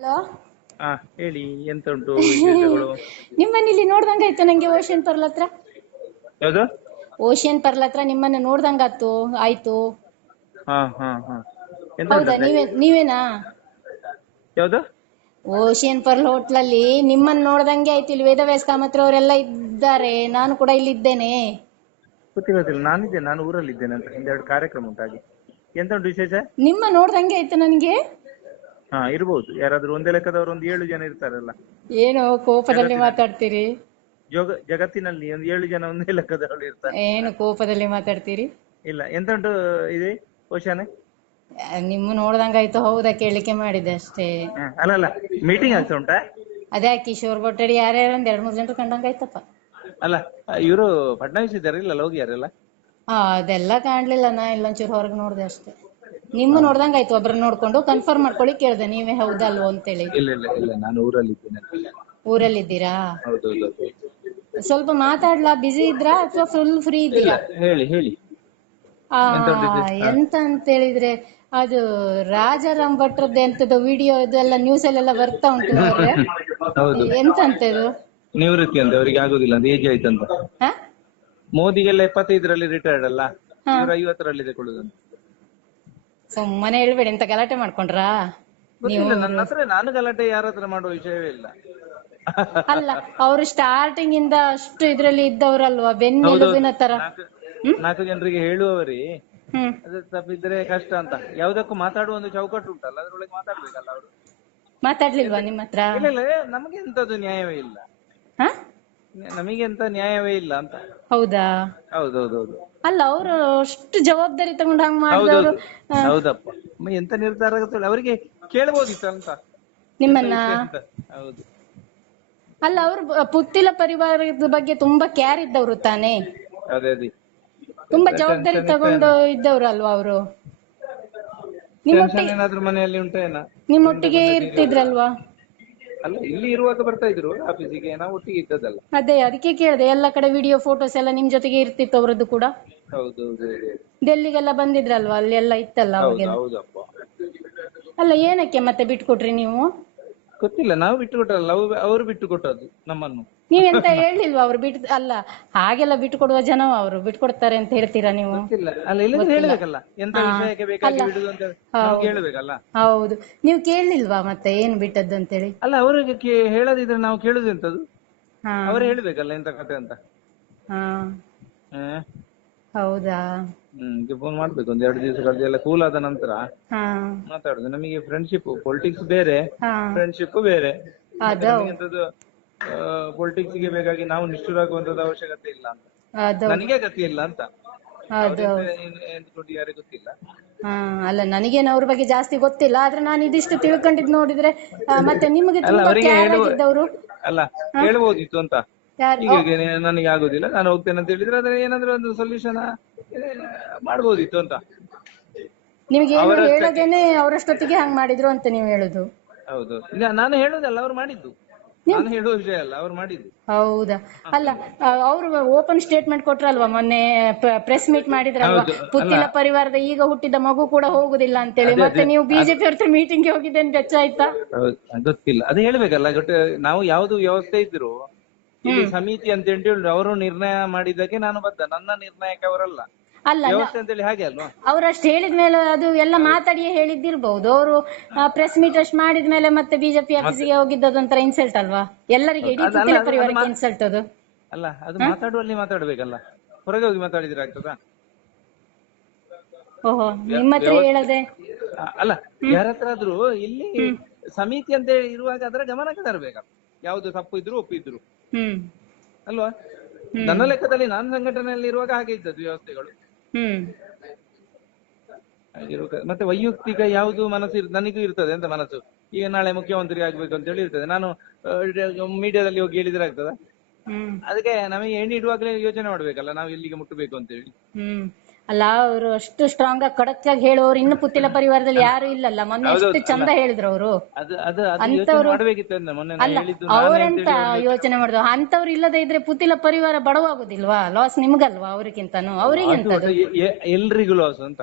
Hello? ಹಾ ಹೇಳಿ ಎಂತ ಉಂಟು ವಿಶೇಷಗಳು? ನಿಮ್ಮನ್ನ ಇಲ್ಲಿ ನೋಡ್ದಂಗಾಯ್ತು ನಂಗೆ ಓಷನ್ ಪರ್ಲ್ ಹತ್ರ? ಯಾವ್ದು? ಓಷನ್ ಪರ್ಲ್ ಹತ್ರ ನಿಮ್ಮನ್ನ ನೋಡ್ದಂಗ ಆಯ್ತು. ಹಾ ಹಾ ಹಾ. ಎಂತ ಹೌದಾ ನೀವೇ ನೀವೇನಾ? ಯಾವ್ದು? ಓಷಿಯನ್ ಪರ್ಲ್ ಹೋಟ್ಲಲ್ಲಿ ನಿಮ್ಮನ್ನ ನೋಡ್ದಂಗೆ ಆಯ್ತು ಇಲ್ಲಿ ವೇದವ್ಯಾಸ ಕಾಮತ್ರ ಅವರೆಲ್ಲ ಇದ್ದಾರೆ ನಾನು ಕೂಡ ಇಲ್ಲಿ ಇದ್ದೇನೆ ಗೊತ್ತಿಲ್ಲ ಗೊತ್ತಿಲ್ಲ. ನಾನಿದ್ದೇನೆ ನಾನು ಊರಲ್ಲಿ ಇದ್ದೇನೆ ಅಂತ ಒಂದೆರಡು ಕಾರ್ಯಕ್ರಮ ಉಂಟಾಗಿ. ಎಂತ ಉಂಟು ವಿಶೇಷ? ನಿಮ್ಮ ನೋಡ್ದಂಗೆ ಆಯ್ತು ನನಗೆ? ಹಾ ಇರ್ಬೋದು. ಯಾರಾದ್ರೂ ಒಂದೇ ಲೆಕ್ಕದವರು ಒಂದು ಏಳು ಜನ ಇರ್ತಾರಲ್ಲ. ಏನು ಕೋಪದಲ್ಲಿ ಮಾತಾಡ್ತೀರಿ? ಜೋಗ ಜಗತ್ತಿನಲ್ಲಿ ಒಂದು ಏಳು ಜನ ಒಂದೇ ಲೆಕ್ಕದವರು ಇರ್ತಾರೆ. ಏನು ಕೋಪದಲ್ಲಿ ಮಾತಾಡ್ತೀರಿ? ಇಲ್ಲ ಎಂತ ಉಂಟು ಇದೆ ಆ, ನಿಮ್ಮ ನೋಡ್ದಂಗಾಯ್ತು ಹೌದಾ ಕೇಳಿಕೆ ಮಾಡಿದೆ ಅಷ್ಟೇ. ಅಲ್ಲ ಅಲ್ಲ ಮೀಟಿಂಗ್ ಆಗ್ತಾ ಉಂಟಾ? ಅದೇ ಕಿಶೋರ್ ಬೊಟ್ಟಡಿ ಯಾರ್ಯಾರು ಒಂದ್ ಎರಡ್ ಮೂರ್ ಜನರು ಕಂಡಂಗಾಯ್ತಪ್ಪ. ಅಲ್ಲ ಇವರು ಫಡ್ನವೀಸ್ ಇದ್ದಾರೆ ಇಲ್ಲ ಹೋಗಿಯಾರಲ್ಲ ಆ, ಅದೆಲ್ಲ ಕಾಣ್ಲಿಲ್ಲ ನಾ ಇಲ್ಲೊಂಚೂರು ಹೊರಗೆ ನೋಡ್ದೆ ಅಷ್ಟೇ. ನಿಮ್ಮ ನೋಡ್ದಂಗಾಯ್ತು ಒಬ್ರನ್ನ ನೋಡ್ಕೊಂಡು ಕನ್ಫರ್ಮ್ ಮಾಡ್ಕೊಳ್ಳಿ ಕೇಳ್ದೆ ನೀವೇ ಹೌದಾ ಅಲ್ವೋ ಅಂತೇಳಿ. ಇಲ್ಲ ಇಲ್ಲ ಇಲ್ಲ ನಾನು ಊರಲ್ಲಿ ಇದ್ದೇನೆ ಊರಲ್ಲಿದ್ದೀರಾ ಹೌದೌದು ಸ್ವಲ್ಪ ಮಾತಾಡ್ಲಾ ಬಿಸಿ ಇದ್ರಾ ಅಥವಾ ಫುಲ್ ಫ್ರೀ ಇದ್ದೀರಾ? ಹೇಳಿ ಹೇಳಿ. ಆ, ಎಂತ ಅಂತ ಹೇಳಿದ್ರೆ ಅದು ರಾಜಾರಾಮ್ ಭಟ್ರದ್ದು ಎಂತದ್ದು ವಿಡಿಯೋ ಇದೆಲ್ಲ ನ್ಯೂಸ್ ಅಲ್ಲೆಲ್ಲ ಬರ್ತಾ ಉಂಟು ನೋಡ್ರೆ. ಹೌದು. ಎಂತ ಅಂತ ಇದು ನಿವೃತ್ತಿ ಅಂತ ಅವರಿಗೆ ಆಗುದಿಲ್ಲ ಅಂತ ಏಜ್ ಆಯ್ತಂತ ಹ? ಮೋದಿಗೆಲ್ಲ ಎಪ್ಪತ್ತೈದರಲ್ಲಿ ರಿಟೈರ್ಡ್ ಅಲ್ಲ? ಇವರು ಐವತ್ತರಲ್ಲಿ ತಗೊಳ್ಳುದಂತ ಸುಮ್ಮನೆ ಹೇಳ್ಬೇಡಿ ಎಂತ ಗಲಾಟೆ ಮಾಡ್ಕೊಂಡ್ರಾ? ಗೊತ್ತಿಲ್ಲ ನನ್ನ ಹತ್ರ ನಾನು ಗಲಾಟೆ ಯಾರತ್ರ ಮಾಡುವ ವಿಷಯವೇ ಇಲ್ಲ. ಅಲ್ಲ ಅವರು ಸ್ಟಾರ್ಟಿಂಗ್ ಇಂದ ಅಷ್ಟು ಇದ್ರಲ್ಲಿ ಇದ್ದವರಲ್ವಾ ಬೆನ್ನೆಲುಬಿನ ತರ. ನಾಲ್ಕು ಜನರಿಗೆ ಹೇಳುವವರಿ ಹ್ಮ್. ಅದು ತಪ್ಪಿದ್ರೆ ಕಷ್ಟ ಅಂತ. ಯಾವ್ದಕ್ಕೂ ಮಾತಾಡುವ ಒಂದು ಚೌಕಟ್ಟು ಉಂಟಲ್ಲ ಅದ್ರೊಳಗೆ ಮಾತಾಡ್ಬೇಕಲ್ಲ ಅವರು. ಮಾತಾಡ್ಲಿಲ್ವಾ ನಿಮ್ಮ ಹತ್ರ ಇಲ್ಲ ಇಲ್ಲ ನಮಗೆ ಎಂತದ್ದು ನ್ಯಾಯವೇ ಇಲ್ಲ. ಹ? ನಮಗೆ ಎಂತ ನ್ಯಾಯವೇ ಇಲ್ಲ ಅಂತ. ಹೌದಾ? ಹೌದೌದೌದು. ಅಲ್ಲ ಅವರು ಅಷ್ಟು ಜವಾಬ್ದಾರಿ ತಗೊಂಡು ಹಂಗ್ ಮಾಡಿದವರು ಹೌದಪ್ಪ. ಮ- ಎಂತ ನಿರ್ಧಾರ ಆಗುತ್ತೆ ಅವರಿಗೆ ಕೇಳಬಹುದಿತ್ತು ಅಂತ. ನಿಮ್ಮನ್ನ? ಅಂತ? ಹೌದು. ಅಲ್ಲ ಅವರು ಪುತ್ತಿಲ ಪರಿವಾರದ ಬಗ್ಗೆ ತುಂಬಾ ಕೇರ್ ಇದ್ದವರು ತಾನೇ? ಅದೇ ಅದೇ. ತುಂಬಾ ಜವಾಬ್ದಾರಿ ತಗೊಂಡು ಇದ್ದವ್ರು ಅಲ್ವಾ ಅವರು? ನಿಮ್ಮೊಟ್ಟಿಗೆ ಏನಾದ್ರೂ ಮನೆಯಲ್ಲಿ ಉಂಟೇನ ನಿಮ್ಮೊಟ್ಟಿಗೆ ಇರ್ತಿದ್ರಲ್ವಾ? ಅಲ್ಲ ಇಲ್ಲಿ ಇರುವಾಗ ಬರ್ತಾ ಇದ್ರು ಆಫೀಸಿಗೆ ನಾವು ಒಟ್ಟಿಗೆ ಇದ್ದದಲ್ಲ ಅದೇ ಅದಕ್ಕೆ ಕೇಳಿದೆ ಎಲ್ಲ ಕಡೆ ವಿಡಿಯೋ ಫೋಟೋಸ್ ಎಲ್ಲ ನಿಮ್ ಜೊತೆಗೆ ಇರ್ತಿತ್ತು ಅವರದ್ದು ಕೂಡ? ಹೌದೌದು ಡೆಲ್ಲಿಗೆಲ್ಲ ಬಂದಿದ್ರಲ್ವಾ ಅಲ್ಲಿ ಎಲ್ಲ ಇತ್ತಲ್ಲ ಹೌದು ಅವಾಗೆಲ್ಲ ಹೌದಪ್ಪ. ಅಲ್ಲ ಏನಕ್ಕೆ ಮತ್ತೆ ಬಿಟ್ಕೊಟ್ರಿ ನೀವು? ಗೊತ್ತಿಲ್ಲ ನಾವು ಬಿಟ್ಟು ಕೊಟ್ಟಲ್ಲ ಅವ್ರು ಅವರು ಬಿಟ್ಟು ಕೊಟ್ಟದ್ದು ನಮ್ಮನ್ನು. ನೀವೆಂತ ಹೇಳಿಲ್ವಾ ಅವ್ರು ಬಿಟ್ ಅಲ್ಲ ಹಾಗೆಲ್ಲ ಬಿಟ್ಟು ಕೊಡುವ ಜನ ಅವರು ಬಿಟ್ಕೊಡ್ತಾರೆ ಅಂತ ಹೇಳ್ತೀರಾ ನೀವು? ಗೊತ್ತಿಲ್ಲ ಅಲ್ಲ ಇಲ್ಲದ್ರೆ ಹೇಳ್ಬೇಕಲ್ಲ ಎಂತ ವಿಷಯಕ್ಕೆ ಬೇಕಾಗಿ ಬಿಡುದು ಅಂತ ನಮ್ಗೆ ಹೇಳ್ಬೇಕಲ್ಲ ಹೌದು. ನೀವು ಕೇಳಲಿಲ್ವಾ ಮತ್ತೆ ಏನು ಬಿಟ್ಟದ್ದು ಅಂತೇಳಿ? ಅಲ್ಲ ಅವ್ರಿಗೆ ಕೇ- ಹೇಳದಿದ್ರೆ ನಾವು ಕೇಳುದು ಎಂತದ್ದು ಹಾ. ಅವರೇ ಹೇಳ್ಬೇಕಲ್ಲ ಎಂತ ಕತೆ ಅಂತ. ಹಾ. ಹೌದಾ? ಹ್ಮ್ ಫೋನ್ ಮಾಡ್ಬೇಕು. ಒಂದ್ ಎರಡು ದಿವಸ ಕಳೆದು ಎಲ್ಲ ಕೂಲ್ ಆದ ನಂತರ ಹಾ. ಮಾತಾಡುದು. ನಮಗೆ ಫ್ರೆಂಡ್ಶಿಪ್ ಪೊಲಿಟಿಕ್ಸ್ ಬೇರೆ ಹಾ. ಫ್ರೆಂಡ್ಶಿಪ್ ಬೇರೆ. ಅದು. ಪೊಲಿಟಿಕ್ಸ್ಗೆ ಬೇಕಾಗಿ ನಾವು ನಿಷ್ಠುರಾಗುವಂತದ್ದು ಅವಶ್ಯಕತೆ ಇಲ್ಲ ಅಂತ. ಅದು. ನನಗೆ ಗತಿ ಇಲ್ಲ ಅಂತ. ಅದು. ಎಂದ್ಕೊಂಡು ಯಾರಿಗೆ ಗೊತ್ತಿಲ್ಲ. ಹಾ ಅಲ್ಲ ನನಗೇನು ಅವ್ರ ಬಗ್ಗೆ ಜಾಸ್ತಿ ಗೊತ್ತಿಲ್ಲ. ಆದ್ರೆ ನಾನು ಇದಿಷ್ಟು ತಿಳ್ಕೊಂಡಿದ್ ನೋಡಿದ್ರೆ ಆ, ಮತ್ತೆ ನಿಮಗೆ ಅಲ್ಲ ತುಂಬಾ ಅವರಿಗೆ ಕೇರ್ ಹೇಳುವ ಆಗಿದ್ದವರು. ಅಲ್ಲ ಹೇಳ್ಬೋದಿತ್ತು ಅಂತ. ಹೀಗೆ ನನಗೆ ಆಗುದಿಲ್ಲ. ನಾನು ಹೋಗ್ತೇನೆ ಅಂತ ಹೇಳಿದ್ರೆ ಅದ್ರ ಏನಾದ್ರು ಒಂದು ಸೊಲ್ಯೂಷನ್ ಮಾಡ್ಬೋದಿತ್ತು ಅಂತ. ನಿಮ್ಗೆ ಏನು ಹೇಳದೇನೆ ಅವರಷ್ಟೊತ್ತಿಗೆ ಹಂಗ್ ಮಾಡಿದ್ರು ಅಂತ ನೀವು ಹೇಳುದು. ಹೌದು. ಇಲ್ಲ ನಾನು ಹೇಳುದಲ್ಲ ಅವ್ರು ಮಾಡಿದ್ದು. ನಾನು ಹೇಳುವ ವಿಷಯ ಅಲ್ಲ ಅವ್ರು ಮಾಡಿದ್ದು. ಹೌದಾ? ಅಲ್ಲ ಅವರು ಓಪನ್ ಸ್ಟೇಟ್ಮೆಂಟ್ ಕೊಟ್ರಲ್ವಾ? ಮೊನ್ನೆ ಪ್ರೆಸ್ ಮೀಟ್ ಮಾಡಿದ್ರಲ್ವಾ? ಪುತ್ತಿನ ಪುತ್ತಿಲ ಪರಿವಾರದ ಈಗ ಹುಟ್ಟಿದ ಮಗು ಕೂಡ ಹೋಗುದಿಲ್ಲ ಅಂತೇಳಿ. ಮತ್ತೆ ನೀವು ಬಿಜೆಪಿ ಅವ್ರ ಮೀಟಿಂಗ್ ಹೋಗಿದ್ದೆ ಅಂತ ಆಯ್ತಾ? ಗೊತ್ತಿಲ್ಲ. ಅದು ಹೇಳ್ಬೇಕಲ್ಲ ನಾವು ಯಾವ್ದು ವ್ಯವಸ್ಥೆ ಇದ್ರು ಇಲ್ಲಿ ಸಮಿತಿ ಅಂತ ಹೇಳಿ ಅವರು ನಿರ್ಣಯ ಮಾಡಿದಕ್ಕೆ ನಾನು ಬದ್ಧ ನನ್ನ ನಿರ್ಣಯಕ್ಕೆ ಅವರಲ್ಲ. ಅಲ್ಲ ವ್ಯವಸ್ಥೆ ಅಂತೇಳಿ ಹಾಗೆ ಅಲ್ವಾ? ಅವ್ರಷ್ಟು ಹೇಳಿದ್ಮೇಲೆ ಅದು ಎಲ್ಲ ಮಾತಾಡಿಯೇ ಹೇಳಿದ್ದಿರ್ಬಹುದು ಅವರು ಪ್ರೆಸ್ ಮೀಟ್ ಅಷ್ಟು ಮಾಡಿದ್ಮೇಲೆ ಮತ್ತೆ ಬಿಜೆಪಿ ಆಫೀಸಿಗೆ ಹೋಗಿದ್ದದು ಒಂಥರ ಇನ್ಸಲ್ಟ್ ಅಲ್ವಾ? ಎಲ್ಲರಿಗೆ ಇಡೀ ಪರಿವಾರಕ್ಕೆ ಇನ್ಸಲ್ಟ್ ಅದು. ಅಲ್ಲ ಅದು ಮಾತಾಡುವಲ್ಲಿ ಮಾತಾಡ್ಬೇಕಲ್ಲ. ಹೊರಗೆ ಹೋಗಿ ಮಾತಾಡಿದ್ರೆ ಆಗ್ತದಾ? ಓಹೋ ನಿಮ್ಮ ಹತ್ರ ಹೇಳದೆ. ಅಲ್ಲ ಯಾರ ಹತ್ರ ಆದ್ರೂ ಇಲ್ಲಿ ಸಮಿತಿ ಅಂತ ಇರುವಾಗ ಅದರ ಗಮನಕ್ಕೆ ತರಬೇಕಲ್ಲ. ಯಾವ್ದು ತಪ್ಪು ಇದ್ರು ಒಪ್ಪಿದ್ರು. ಅಲ್ವಾ? ನನ್ನ ಲೆಕ್ಕದಲ್ಲಿ ನಾನು ಸಂಘಟನೆಯಲ್ಲಿ ಇರುವಾಗ ಹಾಗೆ ಇದ್ದದ್ದು ವ್ಯವಸ್ಥೆಗಳು. ಮತ್ತೆ ವೈಯಕ್ತಿಕ ಯಾವುದು ಮನಸ್ಸು ನನಗೂ ಇರ್ತದೆ ಅಂತ ಮನಸ್ಸು. ಈಗ ನಾಳೆ ಮುಖ್ಯಮಂತ್ರಿ ಆಗ್ಬೇಕು ಅಂತ ಹೇಳಿ ಇರ್ತದೆ ನಾನು ಮೀಡಿಯಾದಲ್ಲಿ ಹೋಗಿ ಹೇಳಿದ್ರೆ ಆಗ್ತದ? ಅದಕ್ಕೆ ನಮಗೆ ಎಣ್ಣೆ ಇಡುವಾಗಲೇ ಯೋಚನೆ ಮಾಡ್ಬೇಕಲ್ಲ ನಾವು ಎಲ್ಲಿಗೆ ಮುಟ್ಟಬೇಕು ಅಂತ ಹೇಳಿ ಹ್ಮ್. ಅಲ್ಲ ಅವರು ಅಷ್ಟು ಸ್ಟ್ರಾಂಗ್ ಆಗಿ ಖಡಕ್ ಆಗಿ ಹೇಳೋರು ಇನ್ನು ಪುತ್ತಿಲ ಪರಿವಾರದಲ್ಲಿ ಯಾರು ಇಲ್ಲಲ್ಲ. ಮೊನ್ನೆ ಎಷ್ಟು ಚಂದ ಹೇಳಿದ್ರು ಅವರು. ಅದು ಅದು ಅದು ಯೋಚನೆ ಮಾಡ್ಬೇಕಿತ್ತು ಅಂತ ಮೊನ್ನೆ ನಾನು ಅಲ್ಲ ಅವರೆಂತ ಯೋಚನೆ ಮಾಡುದು? ಅಂತವ್ರು ಇಲ್ಲದೆ ಇದ್ರೆ ಪುತ್ತಿಲ ಪರಿವಾರ ಬಡವಾಗುದಿಲ್ವಾ? ಲಾಸ್ ನಿಮ್ಗಲ್ವಾ ಅವ್ರಿಗಿಂತನು? ಅವ್ರಿಗೆ ಅದು ಎ- ಎ- ಎಲ್ರಿಗೂ ಲಾಸ್ ಅಂತ.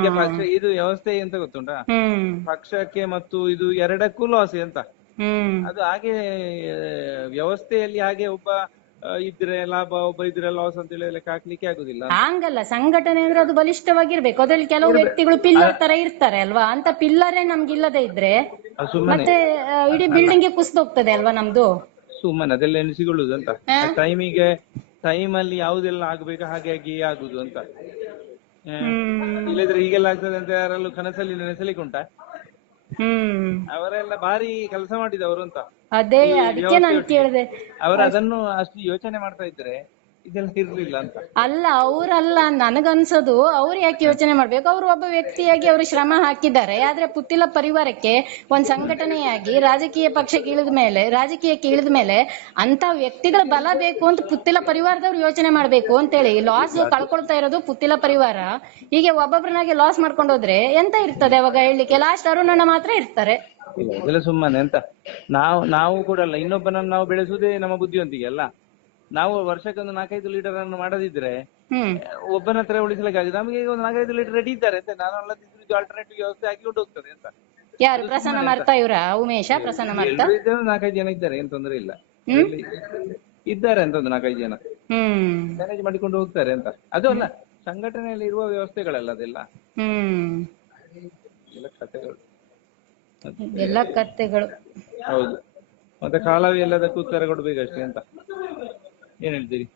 ಈಗ ಪಕ್ಷ ಇದು ವ್ಯವಸ್ಥೆ ಎಂತ ಗೊತ್ತುಂಟಾ? ಪಕ್ಷಕ್ಕೆ ಮತ್ತು ಇದು ಎರಡಕ್ಕೂ ಲಾಸ್ ಅಂತ. ಹ್ಮ್. ಅದು ಹಾಗೆ ವ್ಯವಸ್ಥೆಯಲ್ಲಿ ಹಾಗೆ ಒಬ್ಬ ಆ, ಇದ್ರೆ ಲಾಭ ಒಬ್ಬ ಇದ್ರೆ ಲಾಸ್ ಅಂತ ಹೇಳಿ ಲೆಕ್ಕ ಹಾಕ್ಲಿಕ್ಕೆ ಆಗುದಿಲ್ಲ ಹಂಗಲ್ಲ ಸಂಘಟನೆ ಅಂದ್ರೆ ಅದು ಬಲಿಷ್ಠವಾಗಿರ್ಬೇಕು. ಅದ್ರಲ್ಲಿ ಕೆಲವು ವ್ಯಕ್ತಿಗಳು ಪಿಲ್ಲರ್ ತರ ಇರ್ತಾರೆ ಅಲ್ವಾ? ಅಂತ ಪಿಲ್ಲರೇ ನಮ್ಗೆ ಇಲ್ಲದೆ ಇದ್ರೆ ಅದು ಸುಮ್ಮನೆ. ಮತ್ತೆ ಆ, ಇಡೀ ಬಿಲ್ಡಿಂಗ್ ಕುಸ್ದೋಗ್ತದೆ ಅಲ್ವಾ ನಮ್ದು? ಸುಮ್ಮನೆ ಅದೆಲ್ಲ ಎಣಿಸಿಕೊಳ್ಳುದು ಅಂತ. ಟೈಮಿಗೆ ಟೈಮ್ ಅಲ್ಲಿ ಯಾವುದೆಲ್ಲ ಆಗ್ಬೇಕು ಹಾಗೆ ಆಗಿ ಆಗುದು ಅಂತ. ಆ, ಹ್ಮ್. ಇಲ್ಲದ್ರೆ ಹೀಗೆಲ್ಲ ಆಗ್ತದೆ ಅಂತ ಯಾರಲ್ಲೂ ಕನಸಲ್ಲಿ ನೆನೆಸಲಿಕ್ಕೆ ಉಂಟಾ? ಹ್ಮ್. ಅವರೆಲ್ಲ ಭಾರಿ ಕೆಲಸ ಮಾಡಿದವರು ಅಂತ. ಅದೇ ಅದಕ್ಕೆ ನಾನು ಕೇಳಿದೆ. ಅವರು ಅದನ್ನು ಅಷ್ಟು ಯೋಚನೆ ಮಾಡ್ತಾ ಇದ್ರೆ ಇದೆಲ್ಲ ಇರ್ಲಿಲ್ಲ ಅಂತ. ಅಲ್ಲ ಅವ್ರಲ್ಲ ನನಗನ್ಸೋದು ಅವ್ರು ಯಾಕೆ ಯೋಚನೆ ಮಾಡ್ಬೇಕು? ಅವ್ರು ಒಬ್ಬ ವ್ಯಕ್ತಿಯಾಗಿ ಅವರು ಶ್ರಮ ಹಾಕಿದ್ದಾರೆ. ಆದ್ರೆ ಪುತ್ತಿಲ ಪರಿವಾರಕ್ಕೆ ಒಂದ್ ಸಂಘಟನೆಯಾಗಿ ರಾಜಕೀಯ ಪಕ್ಷಕ್ಕೆ ಇಳಿದ ಮೇಲೆ ರಾಜಕೀಯಕ್ಕೆ ಇಳಿದ ಮೇಲೆ ಅಂತ ವ್ಯಕ್ತಿಗಳ ಬಲ ಬೇಕು ಅಂತ ಪುತ್ತಿಲ ಪರಿವಾರದವ್ರು ಯೋಚನೆ ಮಾಡ್ಬೇಕು ಅಂತೇಳಿ. ಲಾಸ್ ಕಳ್ಕೊಳ್ತಾ ಇರೋದು ಪುತ್ತಿಲ ಪರಿವಾರ. ಹೀಗೆ ಒಬ್ಬೊಬ್ರನ್ನಾಗಿ ಲಾಸ್ ಮಾಡ್ಕೊಂಡೋದ್ರೆ ಎಂತ ಇರ್ತದೆ ಅವಾಗ ಹೇಳಲಿಕ್ಕೆ? ಲಾಸ್ಟ್ ಅರುಣಣ್ಣ ಮಾತ್ರ ಇರ್ತಾರೆ. ಇಲ್ಲ ಇದೆಲ್ಲ ಸುಮ್ಮನೆ ಅಂತ ನಾವು ನಾವು ಕೂಡ ಅಲ್ಲ ಇನ್ನೊಬ್ಬನನ್ನು ನಾವು ಬೆಳೆಸುವುದೇ ನಮ್ಮ ಬುದ್ಧಿವಂತಿಕೆ ಅಲ್ಲ. ನಾವು ವರ್ಷಕ್ಕೊಂದು ನಾಲ್ಕೈದು ಲೀಟರ್ ಅನ್ನು ಮಾಡದಿದ್ರೆ ಹ್ಮ್. ಒಬ್ಬನ ಹತ್ರ ಉಳಿಸಲಿಕ್ಕೆ ಆಗಿದೆ ನಮಗೆ ಈಗ ಒಂದು ನಾಲ್ಕೈದು ಲೀಟರ್ ರೆಡಿ ಇದ್ದಾರೆ ಅಂತ ನಾನು ಅಲ್ಲದಿದ್ದು ಆಲ್ಟರ್ನೇಟಿವ್ ವ್ಯವಸ್ಥೆ ಹಾಕಿಕೊಂಡು ಹೋಗ್ತದೆ ಅಂತ. ಯಾರು? ಪ್ರಸನ್ನ ಮಾಡ್ತಾ ಇವ್ರ? ಉಮೇಶ ಪ್ರಸನ್ನ ಮಾಡ್ತಾ ಎಲ್ರು ನಾಲ್ಕೈದು ಜನ ಇದ್ದಾರೆ ಏನ್ ತೊಂದ್ರೆ ಇಲ್ಲ. ಇಲ್ಲಿ ಇದ್ದಾರೆ ಅಂತ ಒಂದು ನಾಲ್ಕೈದು ಜನ. ಹ್ಮ್. ಮ್ಯಾನೇಜ್ ಮಾಡಿಕೊಂಡು ಹೋಗ್ತಾರೆ ಅಂತ. ಅದು ಅಲ್ಲ ಸಂಘಟನೆಯಲ್ಲಿ ಇರುವ ವ್ಯವಸ್ಥೆಗಳಲ್ಲ ಅದೆಲ್ಲ. ಹ್ಮ್. ಎಲ್ಲ ಕಥೆಗಳು. ಎಲ್ಲ ಕಥೆಗಳು ಹೌದು. ಮತ್ತೆ ಕಾಲವೇ ಎಲ್ಲದಕ್ಕೂ ಉತ್ತರ ಕೊಡ್ಬೇಕಷ್ಟೇ ಅಂತ. ಏನ್ ಹೇಳ್ತೀರಿ?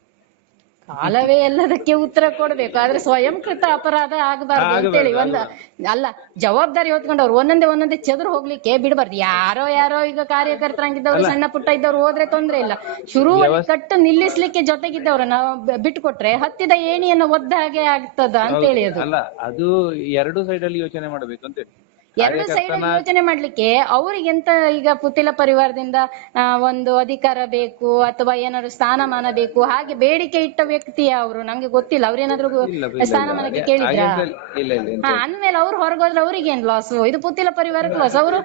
ಕಾಲವೇ ಎಲ್ಲದಕ್ಕೆ ಉತ್ತರ ಕೊಡ್ಬೇಕು. ಆದ್ರೆ ಸ್ವಯಂಕೃತ ಅಪರಾಧ ಆಗಬಾರ್ದು ಅಂತೇಳಿ ಒಂದ ಅಲ್ಲ ಜವಾಬ್ದಾರಿ ಹೊತ್ಕೊಂಡವ್ರು ಒಂದೊಂದೇ ಒಂದೊಂದೇ ಚದುರು ಹೋಗ್ಲಿಕ್ಕೆ ಬಿಡಬಾರ್ದು. ಯಾರೋ ಯಾರೋ ಈಗ ಕಾರ್ಯಕರ್ತರಾಗಿದ್ದವ್ರು ಸಣ್ಣ ಪುಟ್ಟ ಇದ್ದವ್ರು ಹೋದ್ರೆ ತೊಂದ್ರೆ ಇಲ್ಲ. ಶುರು ಕಟ್ಟು ನಿಲ್ಲಿಸ್ಲಿಕ್ಕೆ ಜೊತೆಗಿದ್ದವ್ರು ನಾವು ಬಿಟ್ಟು ಕೊಟ್ರೆ ಹತ್ತಿದ ಏಣಿಯನ್ನು ಒದ್ದ ಹಾಗೆ ಆಗ್ತದ ಅಂತೇಳಿ ಅದು. ಅಲ್ಲ ಅದು ಎರಡು ಸೈಡ್ ಅಲ್ಲಿ ಯೋಚನೆ ಮಾಡಬೇಕು ಅಂತ ಹೇಳಿ. ಎರಡು ಸೈಡ್ ಯೋಚನೆ ಮಾಡ್ಲಿಕ್ಕೆ ಅವ್ರಿಗೆ ಎಂತ ಈಗ ಪುತಿಲ ಪರಿವಾರದಿಂದ ಒಂದು ಅಧಿಕಾರ ಬೇಕು ಅಥವಾ ಏನಾದ್ರು ಸ್ಥಾನಮಾನ ಬೇಕು ಹಾಗೆ ಬೇಡಿಕೆ ಇಟ್ಟ ವ್ಯಕ್ತಿ ಅವರು? ನಂಗೆ ಗೊತ್ತಿಲ್ಲ. ಅವ್ರೇನಾದ್ರು ಸ್ಥಾನಮಾನಕ್ಕೆ ಕೇಳಿದ್ರ? ಹಾ ಅಂದ್ಮೇಲೆ ಅವ್ರು ಹೊರಗೋದ್ರೆ ಅವ್ರಿಗೆ ಏನ್ ಲಾಸ್ ಇದು ಪುತಿಲ ಪರಿವಾರಕ್ಕೆ ಲಾಸ್ ಅವರು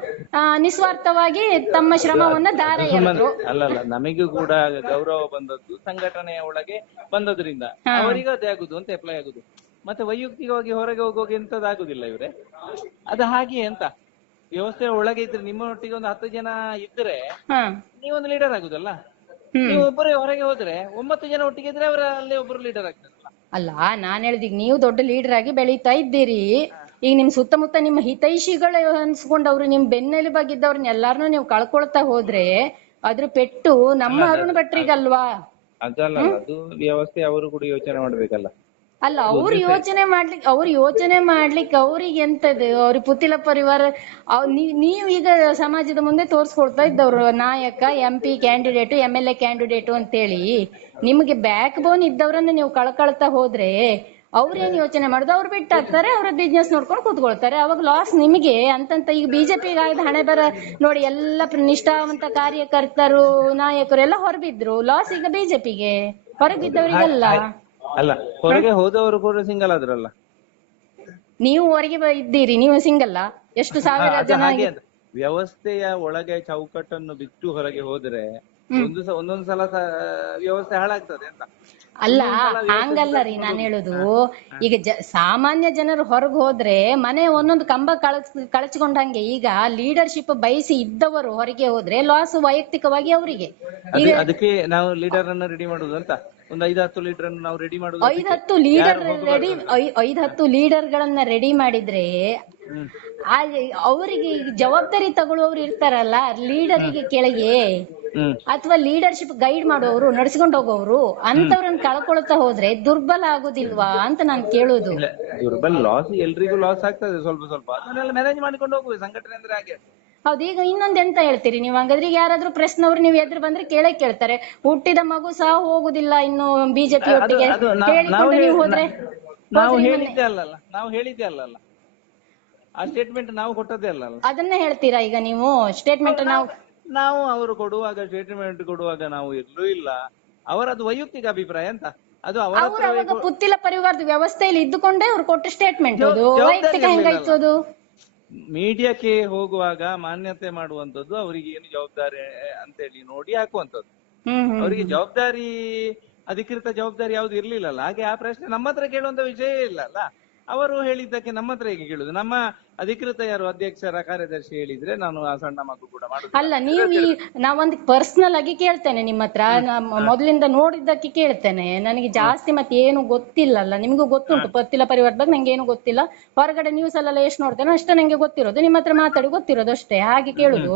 ನಿಸ್ವಾರ್ಥವಾಗಿ ತಮ್ಮ ಶ್ರಮವನ್ನ ದಾರ ಎರೆದ್ರು ಅಲ್ಲ ಅಲ್ಲ ನಮಗೂ ಕೂಡ ಗೌರವ ಬಂದದ್ದು ಸಂಘಟನೆಯ ಒಳಗೆ ಬಂದದ್ರಿಂದ. ಅವರಿಗೂ ಅದೇ ಆಗುದು ಅಂತ ಅಪ್ಲೈ ಆಗುದು. ಮತ್ತೆ ವೈಯಕ್ತಿಕವಾಗಿ ಹೊರಗೆ ಹೋಗುವಾಗ ಎಂತದಾಗುದಿಲ್ಲ ಇವ್ರೆ? ಅದು ಹಾಗೆ ಅಂತ. ವ್ಯವಸ್ಥೆ ಒಳಗೆ ಇದ್ರೆ ನಿಮ್ಮೊಟ್ಟಿಗೆ ಒಂದು ಹತ್ತು ಜನ ಇದ್ರೆ ನೀವೊಂದು ಲೀಡರ್ ಆಗುದಲ್ಲ? ನೀವು ಒಬ್ಬರೇ ಹೊರಗೆ ಹೋದ್ರೆ ಒಂಬತ್ತು ಜನ ಒಟ್ಟಿಗೆ ಇದ್ರೆ ಅವರ ಅಲ್ಲಿ ಒಬ್ಬರು ಲೀಡರ್ ಆಗ್ತಾರಲ್ಲ. ಅಲ್ಲ ನಾನ್ ಹೇಳಿದೀಗ ನೀವು ದೊಡ್ಡ ಲೀಡರ್ ಆಗಿ ಬೆಳೀತಾ ಇದ್ದೀರಿ. ಈಗ ನಿಮ್ ಸುತ್ತಮುತ್ತ ನಿಮ್ಮ ಹಿತೈಷಿಗಳು ಅನ್ಸ್ಕೊಂಡವ್ರು ನಿಮ್ ಬೆನ್ನೆಲುಬಾಗಿದ್ದವ್ರನ್ನ ಎಲ್ಲಾರನು ನೀವು ಕಳ್ಕೊಳ್ತಾ ಹೋದ್ರೆ ಅದ್ರ ಪೆಟ್ಟು ನಮ್ಮ ಅರುಣ್ ಭಟ್ರಿಗಲ್ವಾ? ಅದಲ್ಲ ಅದು ವ್ಯವಸ್ಥೆ ಅವರು ಕೂಡ ಯೋಚನೆ ಮಾಡ್ಬೇಕಲ್ಲ. ಅಲ್ಲ ಅವ್ರು ಯೋಚನೆ ಮಾಡ್ಲಿಕ್ಕೆ ಅವ್ರು ಯೋಚನೆ ಮಾಡ್ಲಿಕ್ಕೆ ಅವ್ರಿಗೆ ಎಂತದು? ಅವ್ರ ಪುತ್ತಿಲ ಪರಿವಾರ ನೀವ್- ಈಗ ಸಮಾಜದ ಮುಂದೆ ತೋರ್ಸ್ಕೊಳ್ತಾ ಇದ್ದವ್ರು ನಾಯಕ M P candidate M L A candidate ಅಂತೇಳಿ. ನಿಮ್ಗೆ ಬ್ಯಾಕ್ ಬೋನ್ ಇದ್ದವ್ರನ್ನ ನೀವು ಕಳ್ಕೊಳ್ತಾ ಹೋದ್ರೆ ಅವ್ರೇನ್ ಯೋಚನೆ ಮಾಡುದು? ಅವ್ರು ಬಿಟ್ಟಾಕ್ತಾರೆ ಅವ್ರ ಬಿಸ್ನೆಸ್ ನೋಡ್ಕೊಂಡು ಕೂತ್ಕೊಳ್ತಾರೆ. ಅವಾಗ ಲಾಸ್ ನಿಮಗೆ. ಅಂತಂತ ಈಗ ಬಿಜೆಪಿಗೆ ಆಗಿದ ಹಣೆ ಬರ ನೋಡಿ ಎಲ್ಲ ನಿಷ್ಠಾವಂತ ಕಾರ್ಯಕರ್ತರು ನಾಯಕರು ಎಲ್ಲ ಹೊರಬಿದ್ರು. ಲಾಸ್ ಈಗ ಬಿಜೆಪಿಗೆ ಹೊರಬಿದ್ದವರಿಗೆಲ್ಲ. ಅಲ್ಲ ಹೊರಗೆ ಹೋದವರು ಕೂಡ ಸಿಂಗಲ್ ಆದ್ರಲ್ಲ. ನೀವು ಹೊರಗೆ ಬ- ಇದ್ದೀರಿ ನೀವು ಸಿಂಗಲ್ಲ ಎಷ್ಟು ಸಾವಿರ ಅದು ಜನ ಹಾಗೆ. ವ್ಯವಸ್ಥೆಯ ಒಳಗೆ ಚೌಕಟ್ಟನ್ನು ಬಿಟ್ಟು ಹೊರಗೆ ಹೋದ್ರೆ ಒಂದು ಸ ಒಂದೊಂದು ಸಲ ಸ- ವ್ಯವಸ್ಥೆ ಹಾಳಾಗ್ತದೆ ಅಂತ. ಅಲ್ಲ ಹಂಗಲ್ಲ ರೀ ನಾನು ಹೇಳುದು. ಈಗ ಜ ಸಾಮಾನ್ಯ ಜನರು ಹೊರಗೆ ಹೋದ್ರೆ ಮನೆ ಒಂದೊಂದು ಕಂಬ ಕಳಚ್ ಕಳಚ್ಕೊಂಡಂಗೆ ಈಗ ಲೀಡರ್ಶಿಪ್ ಬಯಸಿ ಇದ್ದವರು ಹೊರಗೆ ಹೋದ್ರೆ ಲಾಸ್ ವೈಯಕ್ತಿಕವಾಗಿ ಅವರಿಗೆ. ಅದು ಅದಕ್ಕೆ ನಾವು ಲೀಡರ್ ಅನ್ನು ರೆಡಿ ಮಾಡುದು ಅಂತ. ಒಂದು ಐದು ಹತ್ತು ಅನ್ನು ನಾವು ರೆಡಿ ಮಾಡೋದು ಐದ್ ಹತ್ತು ಲೀಡರ್ ರೆಡಿ ಐದ್ ಹತ್ತು ಲೀಡರ್ ಗಳನ್ನ ರೆಡಿ ಮಾಡಿದ್ರೆ. ಆ ಅವರಿಗೆ ಜವಾಬ್ದಾರಿ ತಗೊಳ್ಳುವವರು ಇರ್ತಾರಲ್ಲ ಲೀಡರಿಗೆ ಕೆಳಗೆ ಅಥವಾ ಲೀಡರ್ಶಿಪ್ ಗೈಡ್ ಮಾಡುವವರು ನಡ್ಸ್ಕೊಂಡು ಹೋಗೋರು ಅಂತವ್ರನ್ನ ಕಳ್ಕೊಳ್ತಾ ಹೋದ್ರೆ ದುರ್ಬಲ ಆಗುದಿಲ್ವಾ ಅಂತ ನಾನ್ ಕೇಳೋದು. ದುರ್ಬಲ್ ಲಾಸ್ ಎಲ್ರಿಗೂ ಲಾಸ್ ಆಗ್ತದೆ ಸ್ವಲ್ಪ ಸ್ವಲ್ಪ. ಅದನ್ನೆಲ್ಲ ಮ್ಯಾನೇಜ್ ಮಾಡ್ಕೊಂಡು ಹೋಗುವ ಸಂಘಟನೆ ಅಂದ್ರೆ ಹಾಗೆ. ಹೌದು ಈಗ ಇನ್ನೊಂದ್ ಎಂತ ಹೇಳ್ತೀರಿ ನೀವು? ಹಂಗಾದ್ರೆ ಈಗ ಯಾರಾದ್ರೂ ಪ್ರಶ್ನವ್ರು ನೀವು ಎದುರು ಬಂದ್ರೆ ಕೇಳೇ ಕೇಳ್ತಾರೆ. ಹುಟ್ಟಿದ ಮಗು ಸಹ ಹೋಗುದಿಲ್ಲ ಇನ್ನು ಬಿಜೆಪಿ ಒಟ್ಟಿಗೆ. ಅದು ನಾವು ಕೇಳಿಕೊಂಡು ನೀವು ಹೋದ್ರೆ? ನಾವು ಹೇಳಿದ್ದೆ ಅಲ್ಲಲ್ಲ. ನಾವು ಹೇಳಿದ್ದೆ ಅಲ್ಲಲ್ಲ. ಆ ಸ್ಟೇಟ್ಮೆಂಟ್ ನಾವು ಕೊಟ್ಟದ್ದೇ ಅಲ್ಲಲ್ಲ. ಅದನ್ನ ಹೇಳ್ತೀರಾ ಈಗ ನೀವು? ಸ್ಟೇಟ್ಮೆಂಟ್ ನಾವು ನಾವು ಅವರು ಕೊಡುವಾಗ ಸ್ಟೇಟ್ಮೆಂಟ್ ಕೊಡುವಾಗ ನಾವು ಎಲ್ಲೂ ಇಲ್ಲ. ಅವರದು ವೈಯಕ್ತಿಕ ಅಭಿಪ್ರಾಯ ಅಂತ ಅದು ಅವರ ಅವ್ರು ಹತ್ರ ಅವಾಗ ಪುತ್ತಿಲ ಪರಿವಾರದ ವ್ಯವಸ್ಥೆಯಲ್ಲಿ ಇದ್ದುಕೊಂಡೇ ಅವ್ರು ಕೊಟ್ಟ ಸ್ಟೇಟ್ಮೆಂಟ್ ಅದು. ಜವಾಬ್ದಾರಿ ವೈಯಕ್ತಿಕ ಹೆಂಗಾಯ್ತು ಅದು? ಮೀಡಿಯಾಕ್ಕೆ ಹೋಗುವಾಗ ಮಾನ್ಯತೆ ಮಾಡುವಂತದ್ದು ಅವರಿಗೆ ಏನು ಜವಾಬ್ದಾರಿ ಅಂತೇಳಿ ನೋಡಿ ಹಾಕುವಂತದ್ದು ಅವರಿಗೆ ಜವಾಬ್ದಾರಿ ಅಧಿಕೃತ ಜವಾಬ್ದಾರಿ ಯಾವ್ದು ಇರ್ಲಿಲ್ಲಲ್ಲ. ಹಾಗೆ ಆ ಪ್ರಶ್ನೆ ನಮ್ಮ ಹತ್ರ ಕೇಳುವಂತ ವಿಷಯ ಇಲ್ಲ ಅಲ್ಲ. ಅವರು ಹೇಳಿದ್ದಕ್ಕೆ ನಮ್ಮ ಹತ್ರ ಹೇಗೆ ಕೇಳುದು? ನಮ್ಮ ಅಧಿಕೃತ ಯಾರು ಅಧ್ಯಕ್ಷರ ಕಾರ್ಯದರ್ಶಿ ಹೇಳಿದ್ರೆ ನಾನು ಆ ಸಣ್ಣ ಮಗು ಕೂಡ ಮಾಡುದು ಅಲ್ಲ ನೀವು ಈ ನಾವೊಂದು ಪರ್ಸನಲ್ ಆಗಿ ಕೇಳ್ತೇನೆ ನಿಮ್ಮ ಹತ್ರ. ನಮ್ಮ ಮೊದಲಿಂದ ನೋಡಿದ್ದಕ್ಕೆ ಕೇಳ್ತೇನೆ. ನನಗೆ ಜಾಸ್ತಿ ಮತ್ತೆ ಏನು ಗೊತ್ತಿಲ್ಲಲ್ಲ ನಿಮ್ಗೂ ಗೊತ್ತುಂಟು. ಪತ್ತಿಲ ಪರಿವಾರದ ಬಗ್ಗೆ ನಂಗೆ ಏನು ಗೊತ್ತಿಲ್ಲ. ಹೊರಗಡೆ ನ್ಯೂಸ್ ಅಲ್ಲೆಲ್ಲ ಎಷ್ಟು ನೋಡ್ತೇನೆ ಅಷ್ಟೇ ನಂಗೆ ಗೊತ್ತಿರೋದು. ನಿಮ್ಮ ಹತ್ರ ಮಾತಾಡಿ ಗೊತ್ತಿರೋದು ಅಷ್ಟೇ. ಹಾಗೆ ಕೇಳುದು.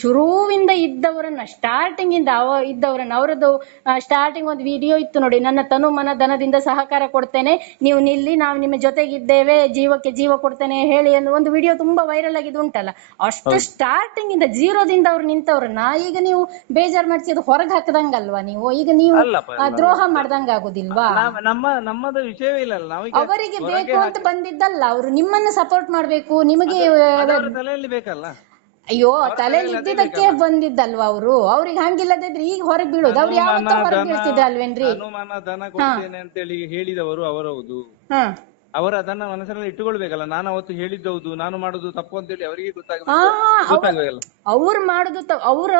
ಶುರುವಿಂದ ಇದ್ದವರನ್ನ ಸ್ಟಾರ್ಟಿಂಗ್ ಇಂದ ಅವ ಇದ್ದವರನ್ನ ಅವರದ್ದು ಸ್ಟಾರ್ಟಿಂಗ್ ಒಂದು ವಿಡಿಯೋ ಇತ್ತು ನೋಡಿ. ನನ್ನ ತನು ಮನ ಧನದಿಂದ ಸಹಕಾರ ಕೊಡ್ತೇನೆ. ನೀವು ನಿಲ್ಲಿ ನಾವು ನಿಮ್ಮ ಜೊತೆಗಿದ್ದೇವೆ. ಜೀವಕ್ಕೆ ಜೀವ ಕೊಡ್ತೇನೆ ಹೇಳಿ ಅನ್ನೋ ಒಂದು ವಿಡಿಯೋ ತುಂಬಾ ವೈರಲ್ ಆಗಿದ್ದು ಉಂಟಲ್ಲ? ಅಷ್ಟು ಸ್ಟಾರ್ಟಿಂಗ್ ಇಂದ ಜೀರೋದಿಂದ ಅವ್ರು ನಿಂತವ್ರನ್ನ ಈಗ ನೀವು ಬೇಜಾರ್ ಮಾಡಿಸಿ ಅದು ಹೊರಗೆ ಹಾಕದಂಗಲ್ವಾ ನೀವು? ಈಗ ನೀವು ಆ, ದ್ರೋಹ ಮಾಡ್ದಂಗ ಆಗುದಿಲ್ವಾ? ನಮ್ಮ ನಮ್ಮದು ವಿಷಯವೇ ಅವರಿಗೆ ಬೇಕು ಅಂತ ಬಂದಿದ್ದಲ್ಲ ಅವರು ನಿಮ್ಮನ್ನ ಸಪೋರ್ಟ್ ಮಾಡ್ಬೇಕು ನಿಮಗೆ ತಲೆಯಲ್ಲಿ ಬೇಕಲ್ಲ? ಅಯ್ಯೋ ತಲೆಯಲ್ಲಿ ಇದ್ದಿದ್ದಕ್ಕೆ ಬಂದಿದ್ದಲ್ವಾ ಅವರು? ಅವ್ರಿಗೆ ಹಂಗಿಲ್ಲದಿದ್ರೆ ಈಗ ಹೊರಗೆ ಬೀಳೋದು ಅವ್ರು ಯಾವತ್ತೋ ಹೊರಗೆ ಬೀಳ್ತಿದ್ರು ಅಲ್ವೇನ್ರಿ? ಅನುಮಾನ ದನ ಕೊಡ್ತೇನೆ ಅಂತೇಳಿ ಹೇಳಿದವರು ಅವರೌದು. ಹ. ಅವರು ಅದನ್ನ ಮನಸ್ಸಿನಲ್ಲಿ ಇಟ್ಟುಕೊಳ್ಬೇಕಲ್ಲ. ನಾನು ಅವತ್ತು ಹೇಳಿದ್ದೌದು ನಾನು ಮಾಡುದು ತಪ್ಪು ಅಂತೇಳಿ ಅವರಿಗೆ ಆ, ಗೊತ್ತಾಗಬೇಕು ಗೊತ್ತಾಗಬೇಕಲ್ಲ. ಅವ್ರು ಮಾಡುದು ಅವರ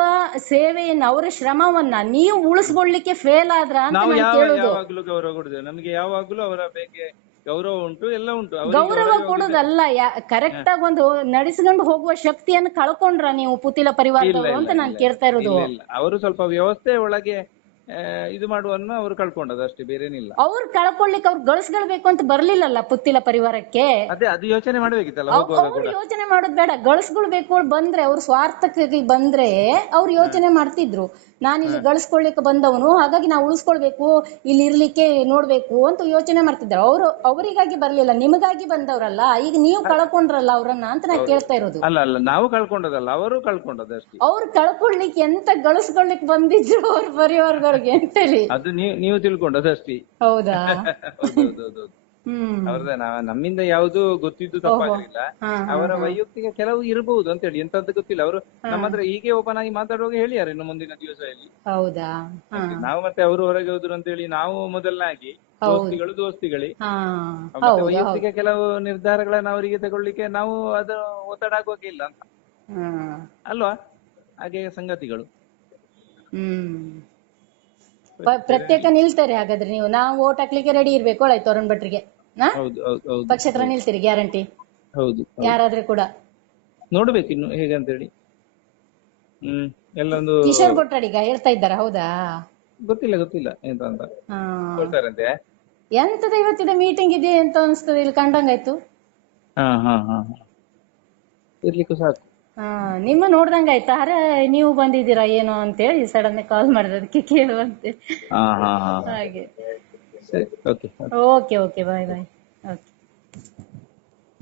ಸೇವೆಯನ್ನ ಅವರ ಶ್ರಮವನ್ನ ನೀವು ಉಳಿಸ್ಕೊಳ್ಳಿಕ್ಕೆ ಫೇಲ್ ಆದ್ರ ಅಂತ ನಾವು ಯಾವಾಗ್ಲೂ ಗೌರವ ಕೊಡುದೇವೆ ನಮ್ಗೆ ಯಾವಾಗ್ಲೂ ಅವರ ಬಗ್ಗೆ ಗೌರವ ಉಂಟು ಎಲ್ಲ ಉಂಟು. ಗೌರವ ಕೊಡೋದಲ್ಲ ಕರೆಕ್ಟ್ ಆಗಿ ಒಂದು ನಡೆಸಿಕೊಂಡು ಹೋಗುವ ಶಕ್ತಿಯನ್ನು ಕಳ್ಕೊಂಡ್ರ ನೀವು ಪುತಿಲ ಪರಿವಾರದವರು ಅಂತ ನಾನು ಕೇಳ್ತಾ ಇರೋದು. ಅವರು ಸ್ವಲ್ಪ ವ್ಯವಸ್ಥೆ ಒಳಗೆ ಇದು ಮಾಡುವನ್ನ ಅವರು ಕಳ್ಕೊಂಡದ್ದು ಅಷ್ಟೇ ಬೇರೇನಿಲ್ಲ. ಅವ್ರು ಕಳ್ಕೊಳ್ಳಿಕ್ಕೆ ಅವ್ರು ಗಳಿಸ್ಕೊಳ್ಬೇಕು ಅಂತ ಬರ್ಲಿಲ್ಲಲ್ಲ ಪುತ್ತಿಲ ಪರಿವಾರಕ್ಕೆ? ಅದೇ ಅದು ಯೋಚನೆ ಮಾಡ್ಬೇಕಿತ್ತಲ್ಲ ಹೋಗುವಾಗ ಅವ್ರು ಯೋಚನೆ ಮಾಡೋದ್ ಬೇಡ. ಗಳಿಸ್ಕೊಳ್ಬೇಕು ಬಂದ್ರೆ ಅವ್ರ ಸ್ವಾರ್ಥಕ್ಕೆ ಬಂದ್ರೆ ಅವ್ರು ಯೋಚನೆ ಮಾಡ್ತಿದ್ರು. ನಾನು ಇಲ್ಲಿ ಗಳಿಸ್ಕೊಳ್ಲಿಕ್ಕೆ ಬಂದವನು ಹಾಗಾಗಿ ನಾವು ಉಳಿಸ್ಕೊಳ್ಬೇಕು ಇಲ್ಲಿ ಇರ್ಲಿಕ್ಕೆ ನೋಡ್ಬೇಕು ಅಂತ ಯೋಚನೆ ಮಾಡ್ತಿದ್ರು ಅವರು ಅವರಿಗಾಗಿ ಬರ್ಲಿಲ್ಲ ನಿಮಗಾಗಿ ಬಂದವ್ರಲ್ಲ ಈಗ ನೀವು ಕಳ್ಕೊಂಡ್ರಲ್ಲ ಅವ್ರನ್ನ ಅಂತ ನಾ ಕೇಳ್ತಾ ಇರೋದು. ಅಲ್ಲ ಅಲ್ಲ ನಾವು ಕಳ್ಕೊಂಡದಲ್ಲ ಅವರು ಕಳ್ಕೊಂಡದ ಅವ್ರು ಕಳ್ಕೊಳ್ಲಿಕ್ಕೆ ಎಂತ ಗಳಿಸ್ಕೊಳ್ಲಿಕ್ಕೆ ಬಂದಿದ್ರು ಅವ್ರ ಪರಿವಾರದವ್ರಿಗೆ ಅಂತೇಳಿ. ಅದು ನೀವು ತಿಳ್ಕೊಂಡದಷ್ಟೇ. ಹೌದಾ? ಅವ್ರದ್ದು ನಮ್ಮಿಂದ ಯಾವುದು ಗೊತ್ತಿದ್ದು ತಪ್ಪಾಗಲಿಲ್ಲ. ಅವರ ವೈಯಕ್ತಿಕ ಕೆಲವು ಇರಬಹುದು ಅಂತ ಹೇಳಿ ಎಂತದ್ದು ಗೊತ್ತಿಲ್ಲ. ಅವರು ನಮ್ಮ ಹತ್ರ ಹೀಗೆ ಓಪನ್ ಆಗಿ ಮಾತಾಡುವಾಗ ಹೇಳಿದ್ದಾರೆ ಇನ್ನು ಮುಂದಿನ ದಿವಸ ಇಲ್ಲಿ ಹೌದಾ ನಾವು ಮತ್ತೆ ಅವರು ಹೊರಗೆ ಹೋದ್ರು ಅಂತ ಹೇಳಿ ನಾವು ಮೊದಲನಾಗಿ ದೋಸ್ತಿಗಳು ದೋಸ್ತಿಗಳೇ. ವೈಯಕ್ತಿಕ ಕೆಲವು ನಿರ್ಧಾರಗಳನ್ನ ಅವರಿಗೆ ತಗೊಳ್ಳಿಕ್ಕೆ ನಾವು ಅದು ಒತ್ತಡ ಆಗುವಾಗ ಇಲ್ಲ ಅಂತ. ಅಲ್ವಾ? ಹಾಗೆ ಸಂಗತಿಗಳು. ಪ್ರತ್ಯೇಕ ನಿಲ್ತಾರೆ ಹಾಗಾದ್ರೆ ನೀವು. ನಾವು ಓಟ್ ಹಾಕ್ಲಿಕ್ಕೆ ರೆಡಿ ಇರ್ಬೇಕು. ಆಯ್ತು ಅರುಣ್ ಭಟ್ರಿಗೆ. ಪಕ್ಷೇತರ ನಿಲ್ತೀರಿ ಗ್ಯಾರಂಟಿ? ಹೌದು ಯಾರಾದ್ರೂ ಕೂಡ? ನೋಡ್ಬೇಕು ಇನ್ನು ಹೇಗೆ ಅಂತೇಳಿ. ಹ್ಮ್ ಎಲ್ಲ ಒಂದು ಕಿಶೋರ್ ಕೊಟ್ಟಡಿಗ ಹೇಳ್ತಾ ಇದ್ದಾರ? ಹೌದಾ? ಗೊತ್ತಿಲ್ಲ ಗೊತ್ತಿಲ್ಲ. ಎಂತ ಅಂತ. ಹೇಳ್ತಾರಂತೆ ಎಂತದ ಇವತ್ತಿದ ಮೀಟಿಂಗ್ ಇದೆ ಅಂತ ಅನ್ಸ್ತದೆ ಇಲ್ಲಿ ಕಂಡಂಗಾಯ್ತು? ಹಾ ಹಾ ಹಾ ಹಾ. ಇರ್ಲಿಕ್ಕೂ ಸಾಕು. ಹಾ ನಿಮ್ಮ ನೋಡ್ದಂಗಾಯ್ತಾ? ಅರೆ ನೀವು ಬಂದಿದ್ದೀರಾ ಏನೋ ಅಂತೇಳಿ ಸಡನ್ ಕಾಲ್ ಮಾಡಿದ್ರೆ ಅದಕ್ಕೆ ಕೇಳುವಂತೆ. ಹಾಗೆ. Okay. Okay. Okay. Okay. Bye. Bye. Okay.